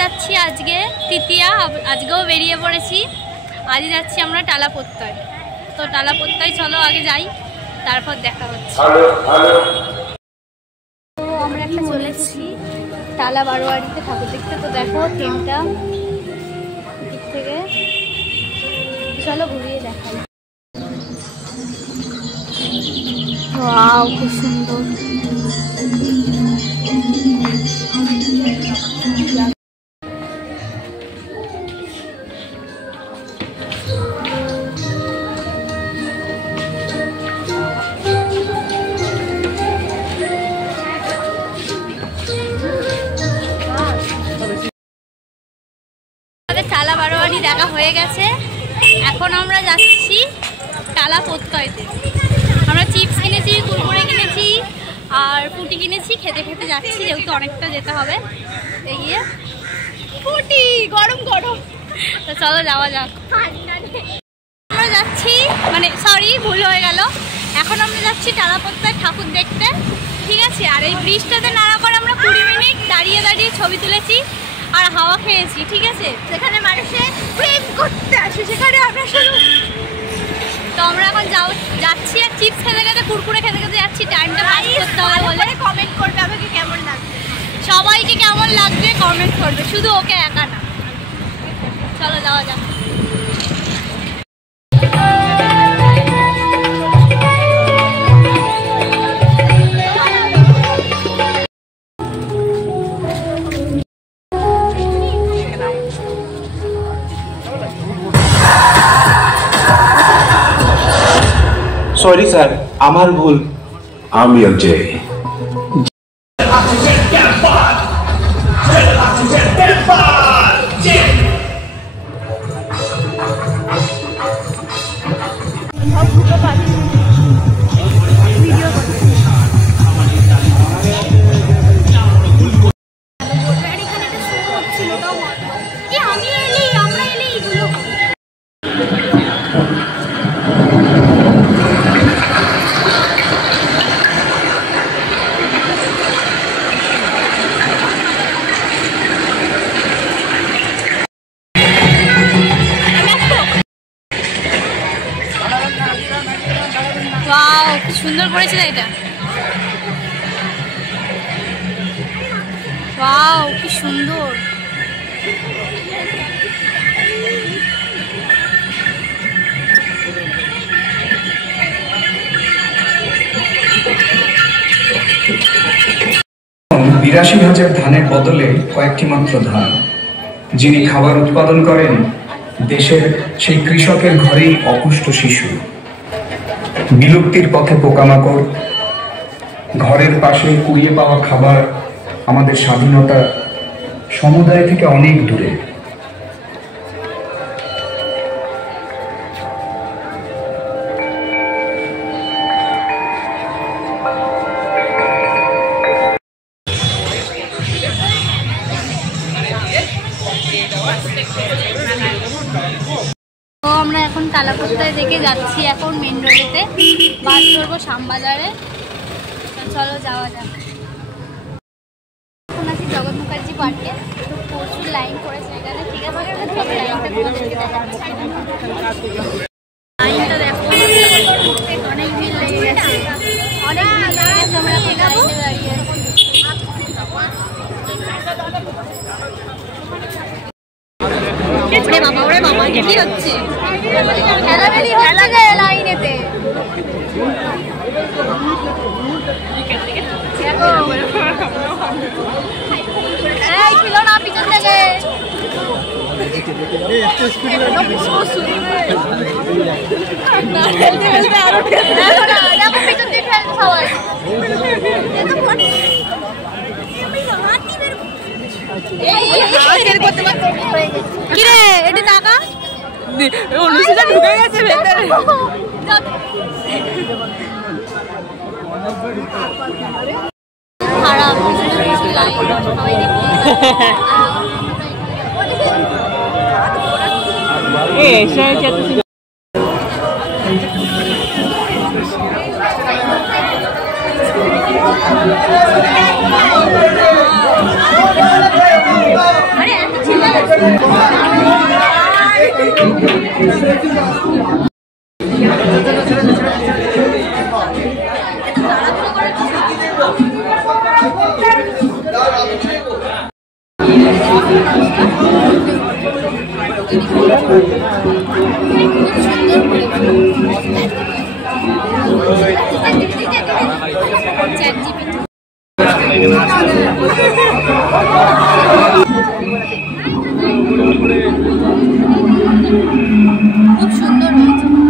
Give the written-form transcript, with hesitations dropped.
যাচ্ছি আজকে তৃতীয়া, আজকেও বেরিয়ে পড়েছি। আজ যাচ্ছি আমরা টালা প্রত্যয়। তো টালা প্রত্যয় চলো আগে যাই, তারপর দেখা হচ্ছে। তো আমরা একটা চলে এসেছি টালা বারোয়ারিতে ঠাকুর দেখতে। তো দেখো ট্রেনটা দিক থেকে, চলো ঘুরিয়ে দেখাই। ওয়াও, খুব সুন্দর। টালা বারোয়ারি দেখা হয়ে গেছে, এখন আমরা যাচ্ছি টালা প্রত্যয়তে। আমরা চিপস কিনেছি, কুরকুরে কিনেছি আর ফুটি কিনেছি, খেতে খেতে যাচ্ছি যেহেতু অনেকটা যেতে হবে। এগিয়ে ফুটি গরম গরম, তো চলো যাওয়া যাক। আমরা যাচ্ছি, মানে সরি ভুল হয়ে গেল, এখন আমরা যাচ্ছি টালা প্রত্যয় ঠাকুর দেখতে, ঠিক আছে। আর এই ব্রিজটাতে নাড়া করে আমরা 20 মিনিট দাঁড়িয়ে দাঁড়িয়ে ছবি তুলেছি আর হাওয়া খেয়েছি, ঠিক আছে। সেখানে মানুষে প্রেম করতে আসে, সেখানে আমরা শুধু। তো আমরা এখন যাচ্ছি আর চিপস খেতে খেতে কুরকুরে খেতে খেতে যাচ্ছি, টাইমটা পাস করতে হবে বলে। কমেন্ট করবে আমাকে কেমন লাগবে, সবাইকে কেমন লাগবে কমেন্ট করবে, শুধু ওকে একা না। চলো যাওয়া যাক। সরি স্যার, আমার ভুল। আমি অজয়। ওয়াও, কি সুন্দর করেছে এটা। ওয়াও, কি সুন্দর। $82,000 ধানের বদলে কয়েকটি মাত্র ধান। যিনি খাবার উৎপাদন করেন, দেশের সেই কৃষকের ঘরেই অপুষ্ট শিশু। বিলুপ্তির পথে পোকামাকড়, ঘরের পাশে কুড়িয়ে পাওয়া খাবার আমাদের স্বাধীনতা সমুদায় থেকে অনেক দূরে। তো আমরা এখন টালা প্রত্যয় থেকে যাচ্ছি এখন মেন রোডেতে, বাস ধরবো শ্যামবাজারে। চলো যাওয়া যাক। এখন আছি জগৎ মুখার্জি পার্কে, তো প্রচুর লাইন পড়েছে এখানে, ঠিক আছে। লাইনটা দেখো, অনেক ভিড় লেগে গেছে, অনেক ভিড় লেগে গেছে। আমরা এখন লাইনে দাঁড়িয়ে আছি। ওরে বাবা, কি হচ্ছে? খেলামেলি হচ্ছে লাইনেতে। ছিল না পিছন থেকে, পিছন থেকে ফেলতো সবাই। কিরে এটি টাকা অনুষ্ঠিত ঢুকে গেছে ভেতরে। খারাপ আরে খুব সুন্দর হয়েছে।